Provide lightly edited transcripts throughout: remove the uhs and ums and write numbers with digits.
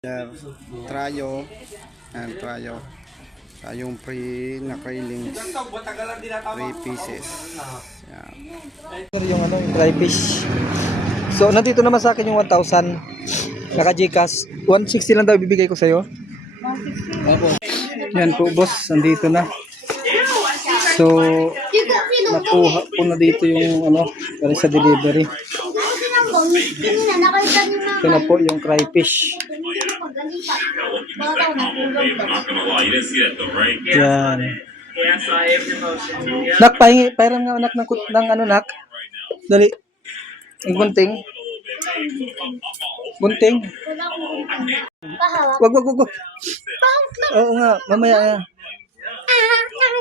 Trayo. Yan, trayo. Tayong na railings. 3 pieces. Yan. Yung yung dry fish. So, nandito naman sa akin yung 1,000. Naka-Gcash. 160 lang daw ibibigay ko sa'yo. 160. Yan po, boss. Nandito na. So, nakuha ko na dito yung para sa delivery. Ito na po yung crayfish. Yan. Nak, pahiram nga anak ng nak. Dali. Ang gunting. Gunting. Wag. Oo nga, mamaya nga.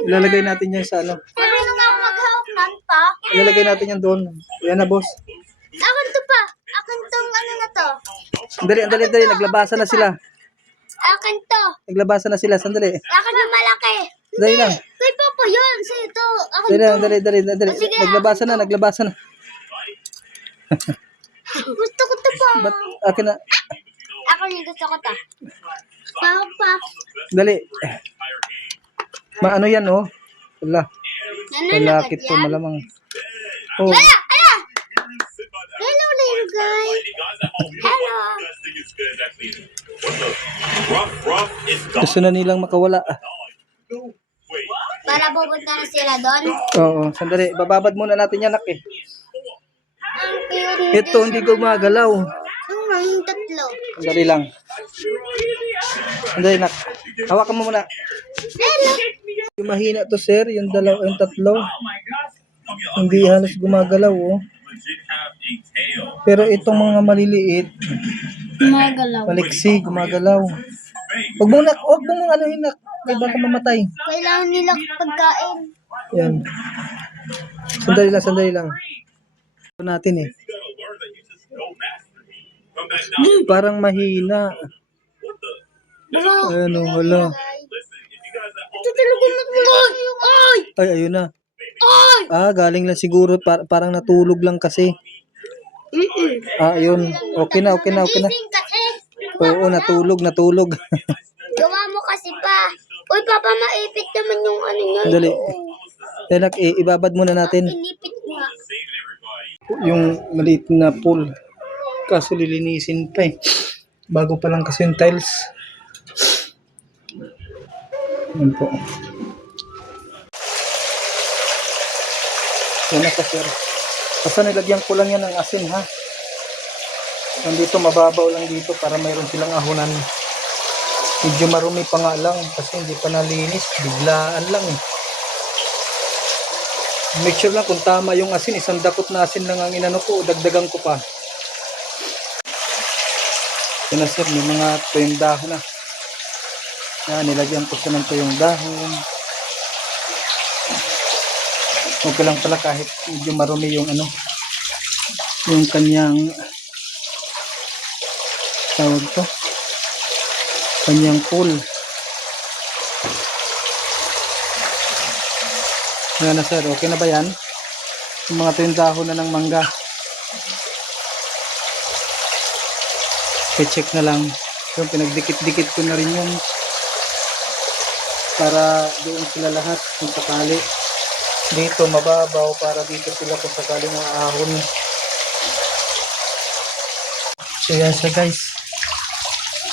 Ilalagay natin yan sa Ilalagay natin yan doon. Yan na, boss. Akin to pa. Akin tong na to. Dali. Naglabasan na sila. Akin to. Naglabasan na sila. Sandali. Akin na malaki. Dali lang. Kay Papa yun. Sa'yo to. Akin to. Dali. Sige, Naglabasan na. Gusto ko to pa. Ba't akin na? Ako yung gusto ko to. Papa. Dali. Maano yan, oh? Wala. Malakit to, yan? malamang. Oh. Ala! Hello, little guy. Hello. Gusto na nilang makawala. Para pupunta na sila doon. Oo, sandali. Bababad muna natin yan, nak eh. Ang cute. Ito, hindi gumagalaw. Yung tatlo. Sandali lang. Sandali, nak. Hawakan mo muna. Hello. Yung mahina to, sir. Yung tatlo. Hindi halos gumagalaw, oh. Pero itong mga maliliit, Magalaw. maliksi, gumagalaw. Huwag mong anuhin, nak. May baka mamatay. Kailangan nila pagkain. Yan. Sandali lang. Ito natin eh. Parang mahina. Ano, wala. Ito talaga nagmulog. Ay! Ay, ayun na. Ay! Galing lang siguro. Parang natulog lang kasi. Ayun. Okay na. Nagising kasi. Oo, natulog. Gawa mo kasi pa. Uy, Papa, maipit naman yung niya. Dali. Tenak, ibabad muna natin Inipit nga. yung maliit na pool. Kaso lilinisin pa eh. Bago pa lang kasi yung tiles. Yan po. Yan na, sir. Basta nilagyan ko lang yan ng asin, ha. Nandito mababaw lang dito para mayroon silang ahunan. Medyo marumi pa nga lang kasi hindi pa nalinis. Biglaan lang eh. Make sure lang kung tama yung asin. Isang dakot na asin lang ang inano ko. Dagdagan ko pa. Yan na, sir. May mga tuyong dahon na. Yan, nilagyan ko siya ng tuyong dahon. Okay lang pala kahit medyo marumi yung yung kanyang tawag to. Kanyang pool. Yan na, sir. Okay na ba yan? Yung mga tuyong dahon na ng mangga. I-check na lang. So, pinagdikit-dikit ko na rin yung para doon sila lahat kung sakali. Dito mababaw para dito sila kung sakali mga ahon. So yan siya, guys.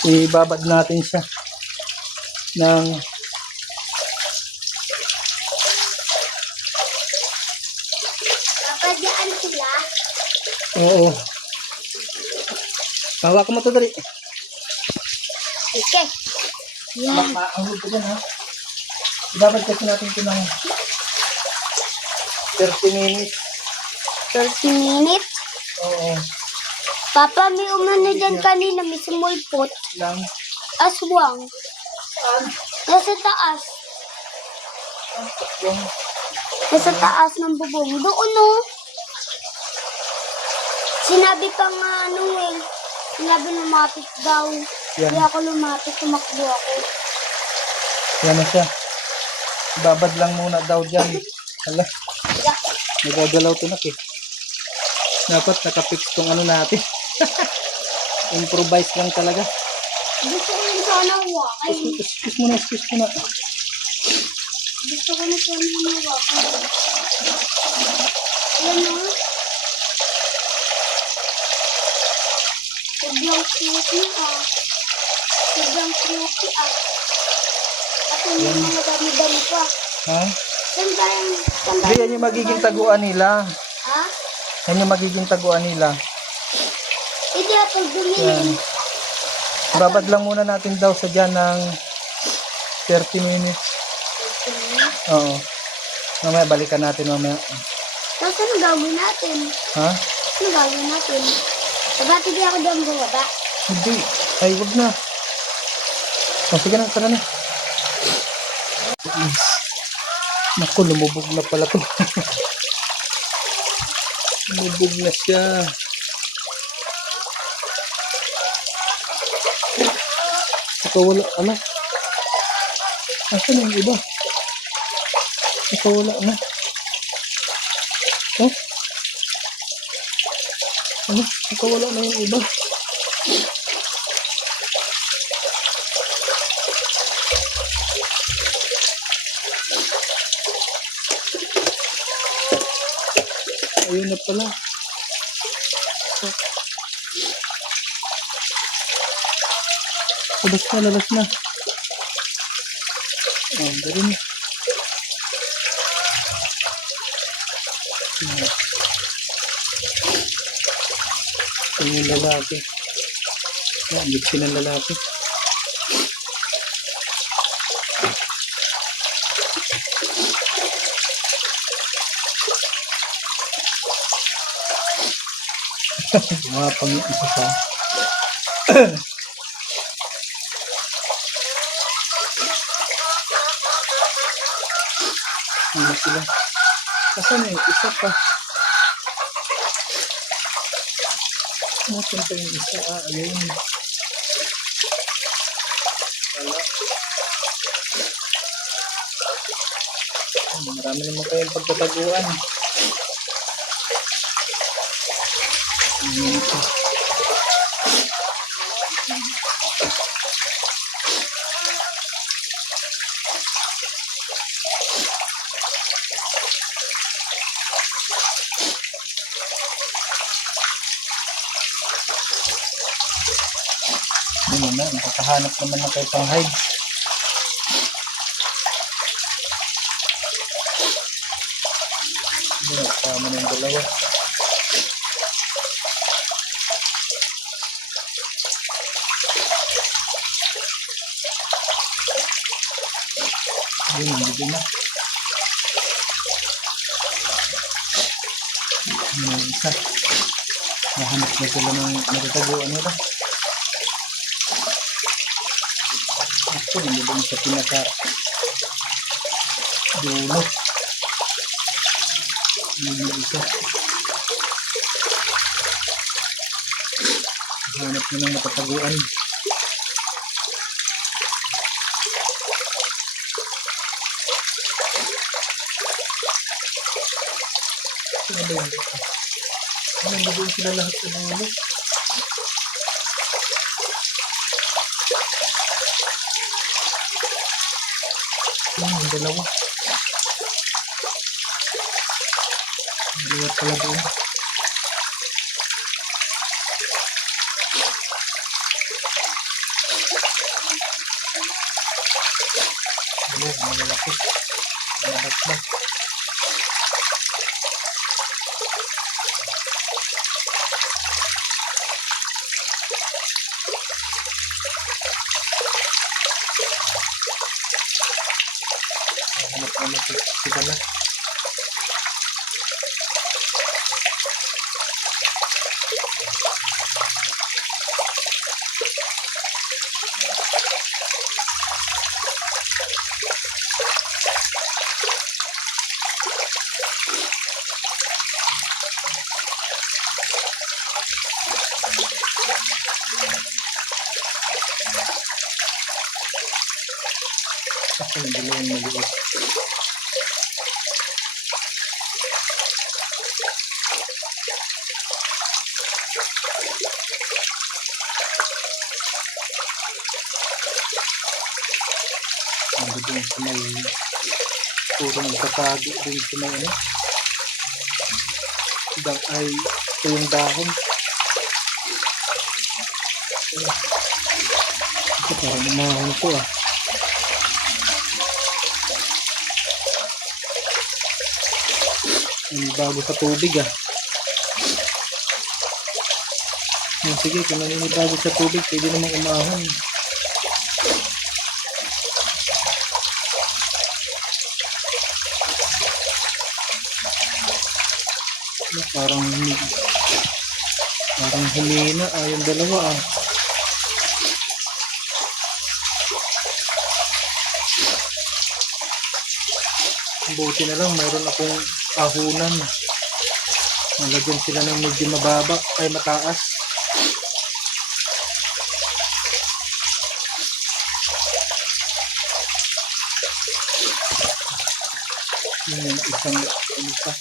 Ibabad natin siya ng Papadyaan sila. oo. Hawakan mo ito, dali. Okay. Yan. Maahulog ko dyan, ha. Ibabad kasi natin ito ng 30 minutes. 30 minutes. Oo. Papa, may umano dyan kanina. May sumulpot. Lang. Aswang. Nasa taas. Yung Nasa taas ng bubong. Doon, no? Sinabi pa nga, sinabi lumapit daw. Yan. Kaya ako lumapit, tumakbo ako. Yan na siya. Ibabad lang muna daw dyan. Hala. Nagagalaw to, nak eh. Dapat nakapix tong natin. Improvise lang talaga. Gusto ko yung sana hawakan. Excuse mo na, excuse mo na. Gusto ko na sana hawakan. Yan o. Sobrang cute ah. Sobrang cute ah. At yung mga dami-dami pa. Ha? Saan tayong... Hindi, yan yung magiging taguan nila. Ha? Yan yung magiging taguan nila. Hindi ako Yan. dumilin. Babad lang muna natin daw sa dyan ng 30 minutes. Oo. Mamaya balikan natin mamaya. Tapos ano gagawin natin? Ha? Ano gagawin natin? Sabati di ako dyan bumaba. Hindi. Ay, wag na. O, sige na, tara na. Naku, lumubog na pala to. Lumubog na siya. Ikaw wala, ano? Asan yung iba? Ikaw wala na. Oh? Ano? Ikaw wala na yung iba. Ayun na pala. Labas na, labas na. Oh, dari na. Ito yung lalaki. Yan, bigsin ng lalaki. Mga pang-isa sa ano sila? Asan yung isa pa? Nasaan pa yung isa? Ah, ayun. Wala. Marami naman kayong pagtataguan. Ito. Ayun na, nakakahanap naman na kayo pang hide. Ayun, kasama na yung dalawa. Ayun, hindi na. Ayun yung isa. Nahanap na sila ng natataguan nila. Ako, hindi ba sa pinaka dulo. Ayun yung isa. Nahanap na ng natataguan. Ano ba yun? Ano ba doon sila lahat sa dulo? Yung dalawa. Dalawa pala doon. Dalawa, malalaki. Malabas na. Hanap naman sila na. Ako yung dalawang maliit. Yung sa may puro nagtatago din sa may ano. Ay, ito yung dahon. Ito parang umahon to ah. Yung bago sa tubig ah. Sige, kung naninibago sa tubig, pwede namang umahon. Parang humina yung dalawa ah. Buti na lang mayroon akong ahunan. Nalagyan sila ng medyo mababa ay mataas. Yung isang ano pa.